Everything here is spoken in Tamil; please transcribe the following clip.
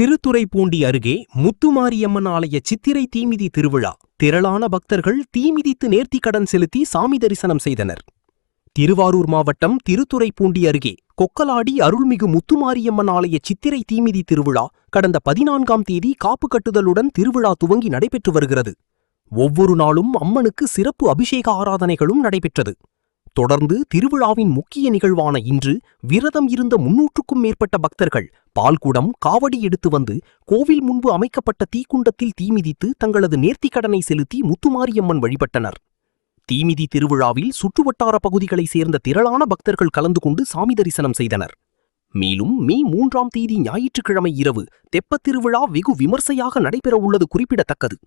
திருத்துறைப்பூண்டி அருகே முத்துமாரியம்மன் ஆலய சித்திரை தீமிதி திருவிழா. திரளான பக்தர்கள் தீமிதித்து நேர்த்திக்கடன் செலுத்தி சாமி தரிசனம் செய்தனர். திருவாரூர் மாவட்டம் திருத்துறைப்பூண்டி அருகே கொக்கலாடி அருள்மிகு முத்துமாரியம்மன் ஆலய சித்திரை தீமிதி திருவிழா கடந்த 14ஆம் தேதி காப்பு கட்டுதலுடன் திருவிழா துவங்கி நடைபெற்று வருகிறது. ஒவ்வொரு நாளும் அம்மனுக்கு சிறப்பு அபிஷேக ஆராதனைகளும் நடைபெற்றது. தொடர்ந்து திருவிழாவின் முக்கிய நிகழ்வான இன்று விரதம் இருந்த 300க்கும் மேற்பட்ட பக்தர்கள் பால்குடம் காவடி எடுத்து வந்து கோவில் முன்பு அமைக்கப்பட்ட தீக்குண்டத்தில் தீமிதித்து தங்களது நேர்த்திக்கடனை செலுத்தி முத்துமாரியம்மன் வழிபட்டனர். தீமிதி திருவிழாவில் சுற்றுவட்டார பகுதிகளைச் சேர்ந்த திரளான பக்தர்கள் கலந்து கொண்டு சாமி தரிசனம் செய்தனர். மேலும் மே 3ஆம் தேதி ஞாயிற்றுக்கிழமை இரவு தெப்பத் திருவிழா வெகு விமர்சையாக நடைபெற உள்ளது குறிப்பிடத்தக்கது.